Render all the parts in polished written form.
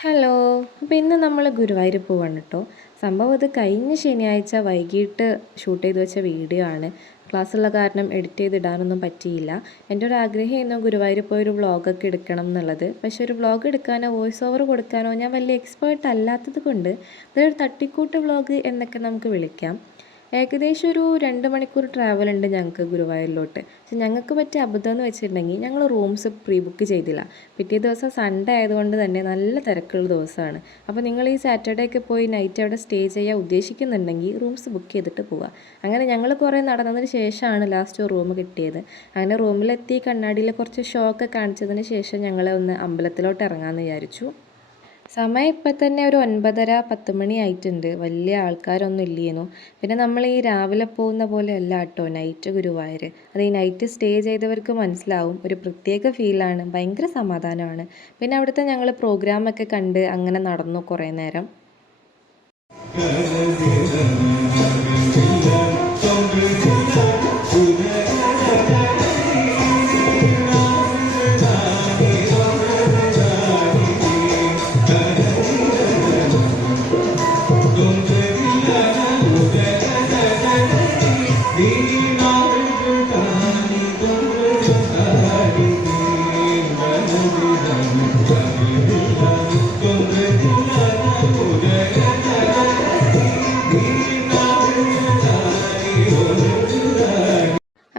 Hello. അപ്പോൾ ഇന്ന് നമ്മൾ ഗുരുവായൂർ പോവാണ് കേട്ടോ. സംഭവം ഇത് കഴിഞ്ഞ ശനിയാഴ്ച വൈകിട്ട് ഷൂട്ട് ചെയ്ത് വെച്ച വീഡിയോ ആണ്. ക്ലാസ്സുള്ള കാരണം എഡിറ്റ് ചെയ്തിടാനൊന്നും പറ്റിയില്ല. എൻ്റെ ഒരു ആഗ്രഹമായിരുന്നു ഗുരുവായൂർ പോയി ഒരു വ്ളോഗൊക്കെ എടുക്കണം എന്നുള്ളത്. പക്ഷെ ഒരു വ്ളോഗ് എടുക്കാനോ വോയിസ് ഓവർ കൊടുക്കാനോ ഞാൻ വലിയ എക്സ്പേർട്ട് അല്ലാത്തത് കൊണ്ട് ഇതൊരു തട്ടിക്കൂട്ട് വ്ളോഗ് എന്നൊക്കെ നമുക്ക് വിളിക്കാം. ഏകദേശം ഒരു 2 മണിക്കൂർ ട്രാവൽ ഉണ്ട് ഞങ്ങൾക്ക് ഗുരുവായൂരിലോട്ട്. പക്ഷെ ഞങ്ങൾക്ക് പറ്റിയ അബദ്ധം എന്ന് വെച്ചിട്ടുണ്ടെങ്കിൽ ഞങ്ങൾ റൂംസ് പ്രീ ബുക്ക് ചെയ്തില്ല. പിറ്റേ ദിവസം സൺഡേ ആയതുകൊണ്ട് തന്നെ നല്ല തിരക്കുള്ള ദിവസമാണ്. അപ്പോൾ നിങ്ങൾ ഈ സാറ്റർഡേ ഒക്കെ പോയി നൈറ്റ് അവിടെ സ്റ്റേ ചെയ്യാൻ ഉദ്ദേശിക്കുന്നുണ്ടെങ്കിൽ റൂംസ് ബുക്ക് ചെയ്തിട്ട് പോവുക. അങ്ങനെ ഞങ്ങൾ കുറേ നടന്നതിന് ശേഷമാണ് ലാസ്റ്റ് റൂം കിട്ടിയത്. അങ്ങനെ റൂമിലെത്തി കണ്ണാടിയിൽ കുറച്ച് ഷോ ഒക്കെ കാണിച്ചതിന് ശേഷം ഞങ്ങൾ ഒന്ന് അമ്പലത്തിലോട്ട് ഇറങ്ങാമെന്ന് വിചാരിച്ചു. സമയം ഇപ്പം തന്നെ ഒരു 9:30 10 മണി ആയിട്ടുണ്ട്. വലിയ ആൾക്കാരൊന്നും ഇല്ലേനു. പിന്നെ നമ്മൾ ഈ രാവിലെ പോകുന്ന പോലെ അല്ല കേട്ടോ നൈറ്റ് ഗുരുവായൂർ. അത് ഈ നൈറ്റ് സ്റ്റേ ചെയ്തവർക്ക് മനസ്സിലാവും. ഒരു പ്രത്യേക ഫീലാണ്, ഭയങ്കര സമാധാനമാണ്. പിന്നെ അവിടുത്തെ ഞങ്ങൾ പ്രോഗ്രാമൊക്കെ കണ്ട് അങ്ങനെ നടന്നു കുറേ നേരം.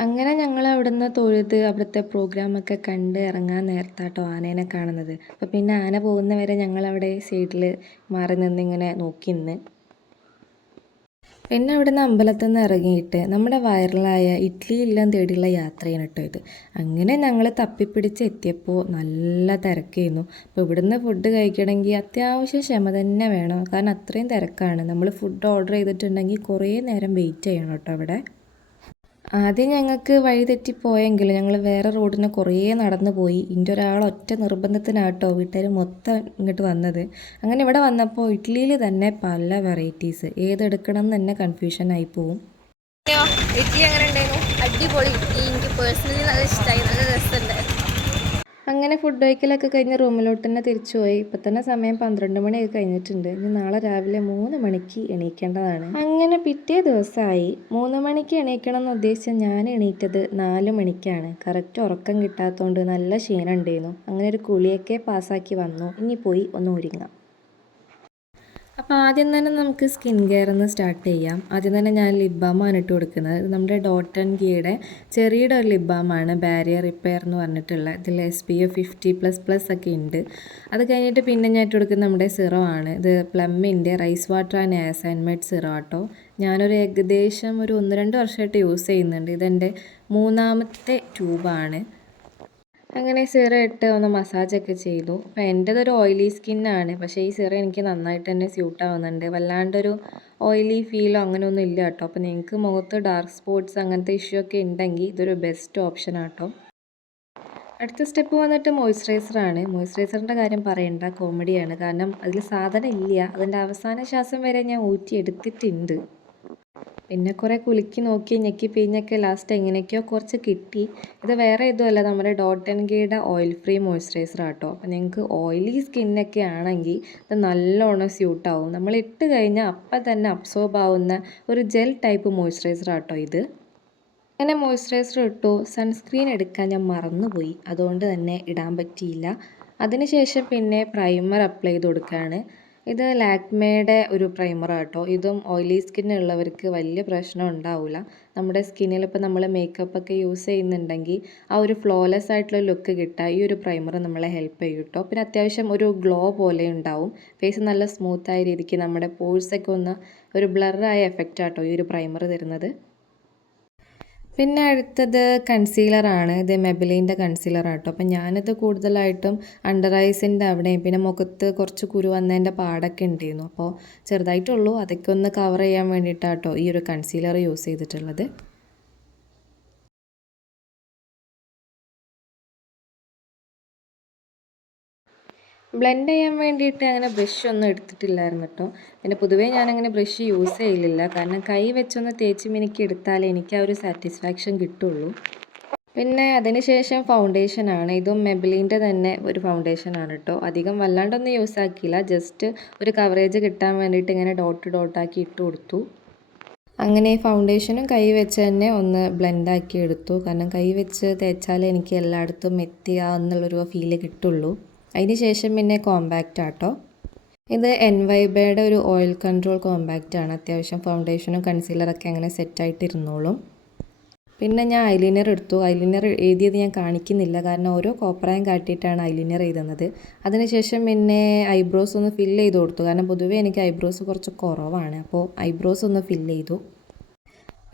അങ്ങനെ ഞങ്ങൾ അവിടുന്ന് തൊഴുത് അവിടുത്തെ പ്രോഗ്രാമൊക്കെ കണ്ട് ഇറങ്ങാൻ നേരത്താട്ടോ ആനേനെ കാണുന്നത്. അപ്പോൾ പിന്നെ ആന പോകുന്നവരെ ഞങ്ങളവിടെ സൈഡിൽ മാറി നിന്നിങ്ങനെ നോക്കി നിന്ന്. പിന്നെ അവിടുന്ന് അമ്പലത്തിൽ നിന്ന് ഇറങ്ങിയിട്ട് നമ്മുടെ വൈറലായ ഇഡ്ഡലി ഇല്ലം തേടിയുള്ള യാത്രയാണ് കേട്ടോ ഇത്. അങ്ങനെ ഞങ്ങൾ തപ്പിപ്പിടിച്ച് എത്തിയപ്പോൾ നല്ല തിരക്കായിരുന്നു. അപ്പോൾ ഇവിടുന്ന് ഫുഡ് കഴിക്കണമെങ്കിൽ അത്യാവശ്യം ക്ഷമ തന്നെ വേണം, കാരണം അത്രയും തിരക്കാണ്. നമ്മൾ ഫുഡ് ഓർഡർ ചെയ്തിട്ടുണ്ടെങ്കിൽ കുറേ നേരം വെയിറ്റ് ചെയ്യണം കേട്ടോ അവിടെ. ആദ്യം ഞങ്ങൾക്ക് വഴി തെറ്റിപ്പോയെങ്കിലും ഞങ്ങൾ വേറെ റോഡിന് കുറേ നടന്നു പോയി. ഇതിൻ്റെ ഒരാൾ ഒറ്റ നിർബന്ധത്തിനാട്ടോ വീട്ടുകാർ മൊത്തം ഇങ്ങോട്ട് വന്നത്. അങ്ങനെ ഇവിടെ വന്നപ്പോൾ ഇഡ്ഡലിയിൽ തന്നെ പല വെറൈറ്റീസ്, ഏതെടുക്കണം എന്ന് തന്നെ കൺഫ്യൂഷൻ ആയി പോവും. ഇഡ്ഡലി എങ്ങനെ ഉണ്ടായിരുന്നു? അടിപൊളി ഇഡ്ഡലി, എനിക്ക് പേഴ്സണലി നല്ല ഇഷ്ടമായി, നല്ല രസമുണ്ട്. അങ്ങനെ ഫുഡ് കഴിക്കലൊക്കെ കഴിഞ്ഞ് റൂമിലോട്ട് തന്നെ തിരിച്ചു പോയി. ഇപ്പം തന്നെ സമയം 12 മണിയൊക്കെ കഴിഞ്ഞിട്ടുണ്ട്. ഇനി നാളെ രാവിലെ 3 മണിക്ക് എണീക്കേണ്ടതാണ്. അങ്ങനെ പിറ്റേ ദിവസമായി. 3 മണിക്ക് എണീക്കണം എന്ന് ഉദ്ദേശിച്ച ഞാൻ എണീറ്റത് 4 മണിക്കാണ്. കറക്റ്റ് ഉറക്കം കിട്ടാത്തതുകൊണ്ട് നല്ല ക്ഷീണം ഉണ്ടായിരുന്നു. അങ്ങനെ ഒരു കുളിയൊക്കെ പാസ്സാക്കി വന്നു. ഇനി പോയി ഒന്ന് ഒരുങ്ങാം. അപ്പോൾ ആദ്യം തന്നെ നമുക്ക് സ്കിൻ കെയർ ഒന്ന് സ്റ്റാർട്ട് ചെയ്യാം. ആദ്യം തന്നെ ഞാൻ ലിപ് ബാമാണ് ഇട്ട് കൊടുക്കുന്നത്. ഇത് നമ്മുടെ ഡോട്ട് ആൻഡ് ഗിയുടെ ചെറിയുടെ ഒരു ലിപ് ബാമാണ്, ബാരിയർ റിപ്പയർ എന്ന് പറഞ്ഞിട്ടുള്ള. ഇതിൽ SPF 50++ ഒക്കെ ഉണ്ട്. അത് കഴിഞ്ഞിട്ട് പിന്നെ ഞാൻ ഇട്ട് കൊടുക്കുന്നത് നമ്മുടെ സിറോ ആണ്. ഇത് പ്ലമ്മിൻ്റെ റൈസ് വാട്ടർ ആൻഡ് ആസാൻമേഡ് സിറോ ആട്ടോ. ഞാനൊരു ഏകദേശം ഒരു 1-2 വർഷമായിട്ട് യൂസ് ചെയ്യുന്നുണ്ട്. ഇതെൻ്റെ 3ാമത്തെ ട്യൂബാണ്. അങ്ങനെ സിറം ഇട്ട് ഒന്ന് മസാജൊക്കെ ചെയ്തു. അപ്പോൾ എൻ്റേതൊരു ഓയിലി സ്കിന്നാണ്, പക്ഷേ ഈ സിറം എനിക്ക് നന്നായിട്ട് തന്നെ സ്യൂട്ട് ആവുന്നുണ്ട്. വല്ലാണ്ടൊരു ഓയിലി ഫീലോ അങ്ങനെയൊന്നും ഇല്ല കേട്ടോ. അപ്പോൾ നിങ്ങൾക്ക് മുഖത്ത് ഡാർക്ക് സ്പോട്ട്സ് അങ്ങനത്തെ ഇഷ്യൂ ഒക്കെ ഉണ്ടെങ്കിൽ ഇതൊരു ബെസ്റ്റ് ഓപ്ഷൻ ആട്ടോ. അടുത്ത സ്റ്റെപ്പ് വന്നിട്ട് മോയ്സ്ചറൈസറാണ്. മോയ്സ്ചറൈസറിൻ്റെ കാര്യം പറയണ്ട, കോമഡിയാണ്. കാരണം അതിൽ സാധനം ഇല്ല, അതിൻ്റെ അവസാന ശ്വാസം വരെ ഞാൻ ഊറ്റിയെടുത്തിട്ടുണ്ട്. പിന്നെ കുറേ കുലുക്കി നോക്കി ഞെക്കി പിഴിഞ്ഞൊക്കെ ലാസ്റ്റ് എങ്ങനെയൊക്കെയോ കുറച്ച് കിട്ടി. ഇത് വേറെ ഇതുമല്ല, നമ്മുടെ ഡോട്ട് ആൻഡ് ഗിയുടെ ഓയിൽ ഫ്രീ മോയ്സ്ചറൈസർ ആട്ടോ. അപ്പോൾ നിങ്ങൾക്ക് ഓയിലി സ്കിന്നൊക്കെ ആണെങ്കിൽ ഇത് നല്ലോണം സ്യൂട്ടാവും. നമ്മൾ ഇട്ട് കഴിഞ്ഞാൽ അപ്പം തന്നെ അബ്സോർബ് ആവുന്ന ഒരു ജെൽ ടൈപ്പ് മോയ്സ്ചറൈസർ ആട്ടോ ഇത്. അങ്ങനെ മോയ്സ്ചറൈസർ ഇട്ടു. സൺസ്ക്രീൻ എടുക്കാൻ ഞാൻ മറന്നുപോയി, അതുകൊണ്ട് തന്നെ ഇടാൻ പറ്റിയില്ല. അതിനുശേഷം പിന്നെ പ്രൈമർ അപ്ലൈ ചെയ്ത് കൊടുക്കുകയാണ്. ഇത് ലാക്മേയുടെ ഒരു പ്രൈമറാണ് കേട്ടോ. ഇതും ഓയിലി സ്കിന്നുള്ളവർക്ക് വലിയ പ്രശ്നം ഉണ്ടാവില്ല. നമ്മുടെ സ്കിന്നിൽ ഇപ്പോൾ നമ്മൾ മേക്കപ്പൊക്കെ യൂസ് ചെയ്യുന്നുണ്ടെങ്കിൽ ആ ഒരു ഫ്ലോലെസ് ആയിട്ടുള്ള ലുക്ക് കിട്ടാൻ ഈ ഒരു പ്രൈമർ നമ്മളെ ഹെൽപ്പ് ചെയ്യും കേട്ടോ. പിന്നെ അത്യാവശ്യം ഒരു ഗ്ലോ പോലെ ഉണ്ടാവും. ഫേസ് നല്ല സ്മൂത്തായ രീതിക്ക് നമ്മുടെ പോഴ്സൊക്കെ ഒന്ന് ഒരു ബ്ലറായ എഫക്റ്റ് ആട്ടോ ഈ ഒരു പ്രൈമർ തരുന്നത്. പിന്നെ അടുത്തത് കൺസീലറാണ്. ഇത് മെബിലിൻ്റെ കൺസീലറാട്ടോ. അപ്പം ഞാനിത് കൂടുതലായിട്ടും അണ്ടർ ഐസിൻ്റെ അവിടെയും പിന്നെ മുഖത്ത് കുറച്ച് കുരു വന്നതിൻ്റെ പാടൊക്കെ ഉണ്ടായിരുന്നു. അപ്പോൾ ചെറുതായിട്ടുള്ളൂ, അതൊക്കെ ഒന്ന് കവർ ചെയ്യാൻ വേണ്ടിയിട്ടാട്ടോ ഈ ഒരു കൺസീലർ യൂസ് ചെയ്തിട്ടുള്ളത്. ബ്ലെൻഡ് ചെയ്യാൻ വേണ്ടിയിട്ട് അങ്ങനെ ബ്രഷ് ഒന്നും എടുത്തിട്ടില്ലായിരുന്നു കേട്ടോ. പിന്നെ പൊതുവേ ഞാനങ്ങനെ ബ്രഷ് യൂസ് ചെയ്യലില്ല, കാരണം കൈ വെച്ചൊന്ന് തേച്ച് മിനുക്കി എടുത്താലേ എനിക്ക് ആ ഒരു സാറ്റിസ്ഫാക്ഷൻ കിട്ടുള്ളൂ. പിന്നെ അതിനുശേഷം ഫൗണ്ടേഷനാണ്. ഇതും മെബിലിൻ്റെ തന്നെ ഒരു ഫൗണ്ടേഷനാണ് കേട്ടോ. അധികം വല്ലാണ്ടൊന്നും യൂസ് ആക്കിയില്ല, ജസ്റ്റ് ഒരു കവറേജ് കിട്ടാൻ വേണ്ടിയിട്ട് ഇങ്ങനെ ഡോട്ട് ഡോട്ടാക്കി ഇട്ട് കൊടുത്തു. അങ്ങനെ ഫൗണ്ടേഷനും കൈ വെച്ച് തന്നെ ഒന്ന് ബ്ലെൻഡാക്കി എടുത്തു. കാരണം കൈ വെച്ച് തേച്ചാലേ എനിക്ക് എല്ലായിടത്തും എത്തിയ എന്നുള്ളൊരു ഫീല് കിട്ടുള്ളൂ. അതിന് ശേഷം പിന്നെ കോമ്പാക്റ്റ് ആട്ടോ. ഇത് എൻവൈബയുടെ ഒരു ഓയിൽ കൺട്രോൾ കോമ്പാക്റ്റ് ആണ്. അത്യാവശ്യം ഫൗണ്ടേഷനും കൺസീലറൊക്കെ അങ്ങനെ സെറ്റായിട്ടിരുന്നോളും. പിന്നെ ഞാൻ ഐലൈനർ എടുത്തു. ഐലൈനർ എഴുതിയത് ഞാൻ കാണിക്കുന്നില്ല, കാരണം ഓരോ കോപ്രായം കാട്ടിയിട്ടാണ് ഐലൈനർ എഴുതുന്നത്. അതിനുശേഷം പിന്നെ ഐബ്രോസ് ഒന്ന് ഫില്ല് ചെയ്ത് കൊടുത്തു. കാരണം പൊതുവേ എനിക്ക് ഐബ്രോസ് കുറച്ച് കുറവാണ്, അപ്പോൾ ഐബ്രോസ് ഒന്ന് ഫില്ല് ചെയ്തു.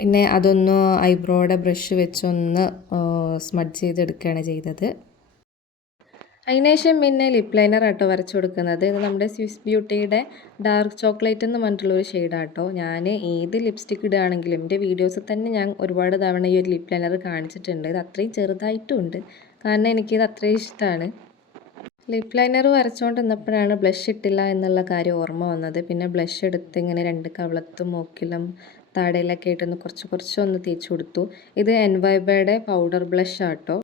പിന്നെ അതൊന്ന് ഐബ്രോയുടെ ബ്രഷ് വെച്ചൊന്ന് സ്മഡ്ജ് ചെയ്തെടുക്കുകയാണ് ചെയ്തത്. അതിനുശേഷം പിന്നെ ലിപ് ലൈനർ ആട്ടോ വരച്ചു കൊടുക്കുന്നത്. ഇത് നമ്മുടെ സ്വിസ് ബ്യൂട്ടിയുടെ ഡാർക്ക് ചോക്ലേറ്റ് എന്ന് പറഞ്ഞിട്ടുള്ളൊരു ഷെയ്ഡാട്ടോ. ഞാൻ ഏത് ലിപ്സ്റ്റിക്ക് ഇടുകയാണെങ്കിലും എൻ്റെ വീഡിയോസിൽ തന്നെ ഞാൻ ഒരുപാട് തവണ ഈ ഒരു ലിപ് ലൈനർ കാണിച്ചിട്ടുണ്ട്. ഇത് അത്രയും ചെറുതായിട്ടും ഉണ്ട്, കാരണം എനിക്കിത് അത്രയും ഇഷ്ടമാണ്. ലിപ് ലൈനർ വരച്ചുകൊണ്ട് നിന്നപ്പോഴാണ് ബ്ലഷ് ഇട്ടില്ല എന്നുള്ള കാര്യം ഓർമ്മ വന്നത്. പിന്നെ ബ്ലഷ് എടുത്ത് ഇങ്ങനെ 2 കവിളത്തും മൂക്കിലും താടയിലൊക്കെ ആയിട്ടൊന്ന് കുറച്ചൊന്ന് തേച്ച് കൊടുത്തു. ഇത് എൻവൈബയുടെ പൗഡർ ബ്ലഷ് ആട്ടോ.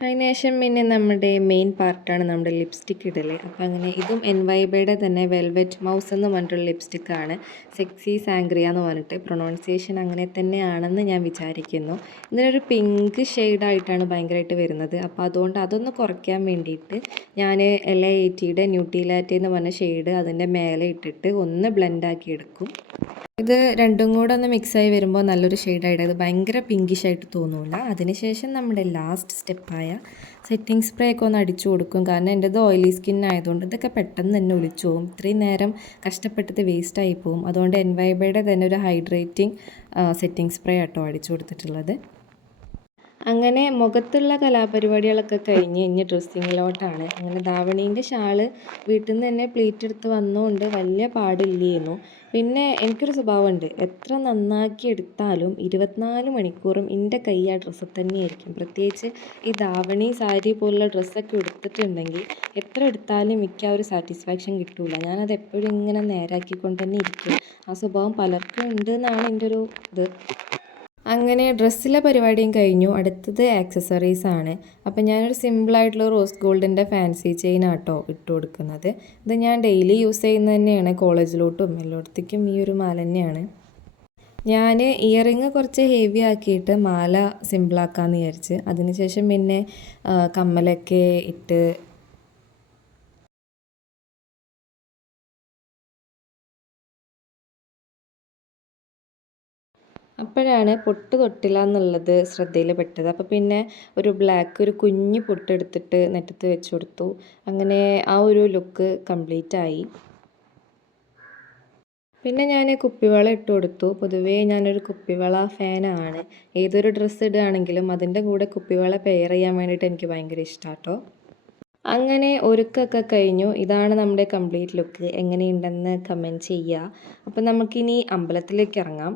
അതിനുശേഷം പിന്നെ നമ്മുടെ മെയിൻ പാർട്ടാണ് നമ്മുടെ ലിപ്സ്റ്റിക്ക് ഇടൽ. അപ്പോൾ അങ്ങനെ ഇതും എൻവൈബയുടെ തന്നെ വെൽവെറ്റ് മൗസ് എന്ന് പറഞ്ഞിട്ടുള്ള ലിപ്സ്റ്റിക്കാണ്. സെക്സി സാങ്ക്രിയ എന്ന് പറഞ്ഞിട്ട്, പ്രൊണൗൺസിയേഷൻ അങ്ങനെ തന്നെയാണെന്ന് ഞാൻ വിചാരിക്കുന്നു. ഇതിനൊരു പിങ്ക് ഷെയ്ഡായിട്ടാണ് ഭയങ്കരമായിട്ട് വരുന്നത്. അപ്പോൾ അതുകൊണ്ട് അതൊന്ന് കുറയ്ക്കാൻ വേണ്ടിയിട്ട് ഞാൻ LA80യുടെ ന്യൂട്ടിലാറ്റെ എന്ന് പറഞ്ഞ ഷെയ്ഡ് അതിൻ്റെ മേലെ ഇട്ടിട്ട് ഒന്ന് ബ്ലെൻഡാക്കി എടുക്കും. ഇത് രണ്ടും കൂടെ ഒന്ന് മിക്സായി വരുമ്പോൾ നല്ലൊരു ഷെയ്ഡായിട്ട് അത് ഭയങ്കര പിങ്കിഷ് ആയിട്ട് തോന്നില്ല. അതിനുശേഷം നമ്മുടെ ലാസ്റ്റ് സ്റ്റെപ്പായ സെറ്റിംഗ് സ്പ്രേ ഒക്കെ ഒന്ന് അടിച്ചു കൊടുക്കും. കാരണം എൻ്റെത് ഓയിലി സ്കിൻ ആയതുകൊണ്ട് ഇതൊക്കെ പെട്ടെന്ന് തന്നെ ഒലിച്ചു പോകും. ഇത്രയും നേരം കഷ്ടപ്പെട്ടത് വേസ്റ്റായി പോകും. അതുകൊണ്ട് എൻവൈബയുടെ തന്നെ ഒരു ഹൈഡ്രേറ്റിംഗ് സെറ്റിംഗ് സ്പ്രേ ആട്ടോ അടിച്ചു കൊടുത്തിട്ടുള്ളത്. അങ്ങനെ മുഖത്തുള്ള കലാപരിപാടികളൊക്കെ കഴിഞ്ഞ് ഇനി ഡ്രസ്സിങ്ങിലോട്ടാണ്. അങ്ങനെ ധാവണീൻ്റെ ഷാള് വീട്ടിൽ നിന്ന് തന്നെ പ്ലീറ്റ് എടുത്ത് വന്നുകൊണ്ട് വലിയ പാടില്ലായിരുന്നു. പിന്നെ എനിക്കൊരു സ്വഭാവമുണ്ട്, എത്ര നന്നാക്കി എടുത്താലും 24 മണിക്കൂറും എൻ്റെ കൈ ആ ഡ്രസ്സിൽ തന്നെയായിരിക്കും. പ്രത്യേകിച്ച് ഈ ധാവണി സാരി പോലുള്ള ഡ്രസ്സൊക്കെ എടുത്തിട്ടുണ്ടെങ്കിൽ എത്ര എടുത്താലും എനിക്ക് ആ ഒരു സാറ്റിസ്ഫാക്ഷൻ കിട്ടില്ല. ഞാനത് എപ്പോഴും ഇങ്ങനെ നേരാക്കിക്കൊണ്ട് തന്നെ ഇരിക്കും. ആ സ്വഭാവം പലർക്കും ഉണ്ട് എന്നാണ് എൻ്റെ ഒരു ഇത്. അങ്ങനെ ഡ്രസ്സിലെ പരിപാടിയും കഴിഞ്ഞു. അടുത്തത് ആക്സസറീസ് ആണ്. അപ്പം ഞാനൊരു സിമ്പിളായിട്ടുള്ള റോസ് ഗോൾഡിൻ്റെ ഫാൻസി ചെയിൻ ആട്ടോ ഇട്ട് കൊടുക്കുന്നത്. ഇത് ഞാൻ ഡെയിലി യൂസ് ചെയ്യുന്നത് തന്നെയാണ്. കോളേജിലോട്ടും എല്ലായിടത്തേക്കും ഈ ഒരു മാല തന്നെയാണ്. ഞാൻ ഇയറിങ് കുറച്ച് ഹെവി ആക്കിയിട്ട് മാല സിമ്പിളാക്കാമെന്ന് വിചാരിച്ച്. അതിനുശേഷം പിന്നെ കമ്മലൊക്കെ ഇട്ട് അപ്പോഴാണ് പൊട്ട് തൊട്ടില്ല എന്നുള്ളത് ശ്രദ്ധയിൽ പെട്ടത്. അപ്പോൾ പിന്നെ ഒരു ഒരു കുഞ്ഞു പൊട്ടെടുത്തിട്ട് നെറ്റത്ത് വെച്ച് കൊടുത്തു. അങ്ങനെ ആ ഒരു ലുക്ക് കംപ്ലീറ്റ് ആയി. പിന്നെ ഞാൻ കുപ്പിവള ഇട്ട് കൊടുത്തു. പൊതുവേ ഞാനൊരു കുപ്പിവള ഫാനാണ്. ഏതൊരു ഡ്രസ്സ് ഇടുകയാണെങ്കിലും അതിൻ്റെ കൂടെ കുപ്പിവള പെയർ ചെയ്യാൻ വേണ്ടിയിട്ട് എനിക്ക് ഭയങ്കര ഇഷ്ടമാട്ടോ. അങ്ങനെ ഒരുക്കമൊക്കെ കഴിഞ്ഞു. ഇതാണ് നമ്മുടെ കംപ്ലീറ്റ് ലുക്ക്. എങ്ങനെയുണ്ടെന്ന് കമൻറ്റ് ചെയ്യുക. അപ്പോൾ നമുക്കിനി അമ്പലത്തിലേക്ക് ഇറങ്ങാം.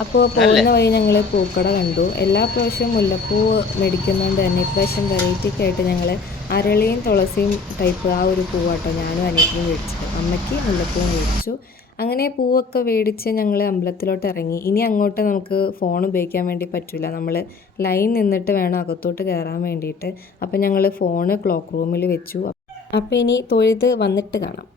അപ്പോൾ പോകുന്ന വഴി ഞങ്ങൾ പൂക്കട കണ്ടു. എല്ലാ പ്രാവശ്യവും മുല്ലപ്പൂ മേടിക്കുന്നതുകൊണ്ട് തന്നെ ഇപ്രാവശ്യം വെറൈറ്റിക്ക് ആയിട്ട് ഞങ്ങൾ അരളിയും തുളസിയും ടൈപ്പ് ആ ഒരു പൂവാട്ടോ ഞാനും അനിയത്തിയും മേടിച്ചത്. അമ്മയ്ക്ക് മുല്ലപ്പൂവും മേടിച്ചു. അങ്ങനെ പൂവൊക്കെ മേടിച്ച് ഞങ്ങൾ അമ്പലത്തിലോട്ട് ഇറങ്ങി. ഇനി അങ്ങോട്ട് നമുക്ക് ഫോൺ ഉപയോഗിക്കാൻ വേണ്ടി പറ്റില്ല, നമ്മൾ ലൈൻ നിന്നിട്ട് വേണം അകത്തോട്ട് കയറാൻ വേണ്ടിയിട്ട്. അപ്പോൾ ഞങ്ങൾ ഫോണ് ക്ലോക്ക് റൂമിൽ വെച്ചു. അപ്പോൾ ഇനി തൊഴുത് വന്നിട്ട് കാണാം.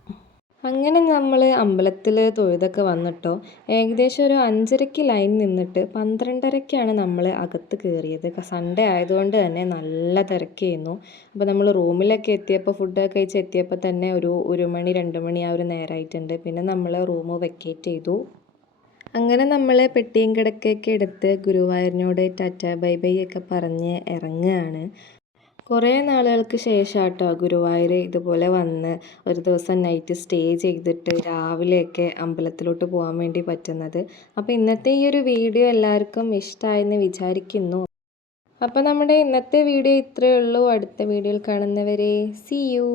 അങ്ങനെ നമ്മൾ അമ്പലത്തിൽ തൊഴുതൊക്കെ വന്നിട്ടോ. ഏകദേശം ഒരു 5:30 ലൈൻ നിന്നിട്ട് 12:30ക്കാണ് നമ്മൾ അകത്ത് കയറിയത്. സൺഡേ ആയതുകൊണ്ട് തന്നെ നല്ല തിരക്കായിരുന്നു. അപ്പോൾ നമ്മൾ റൂമിലൊക്കെ എത്തിയപ്പോൾ ഫുഡൊക്കെ കഴിച്ച് എത്തിയപ്പോൾ തന്നെ ഒരു 1 മണി 2 മണി ആ ഒരു നേരമായിട്ടുണ്ട്. പിന്നെ നമ്മൾ റൂം വെക്കേറ്റ് ചെയ്തു. അങ്ങനെ നമ്മൾ പെട്ടിയും കിടക്കയൊക്കെ എടുത്ത് ഗുരുവായൂരിനോട് ടാറ്റ ബൈ ബൈ ഒക്കെ പറഞ്ഞ് ഇറങ്ങുകയാണ്. കുറേ നാളുകൾക്ക് ശേഷം കേട്ടോ ഗുരുവായൂർ ഇതുപോലെ വന്ന് ഒരു ദിവസം നൈറ്റ് സ്റ്റേ ചെയ്തിട്ട് രാവിലെയൊക്കെ അമ്പലത്തിലോട്ട് പോകാൻ വേണ്ടി പറ്റുന്നത്. അപ്പോൾ ഇന്നത്തെ ഈ ഒരു വീഡിയോ എല്ലാവർക്കും ഇഷ്ടമായെന്ന് വിചാരിക്കുന്നു. അപ്പോൾ നമ്മുടെ ഇന്നത്തെ വീഡിയോ ഇത്രയേ ഉള്ളൂ. അടുത്ത വീഡിയോയിൽ കാണുന്നവരെ സീ യു.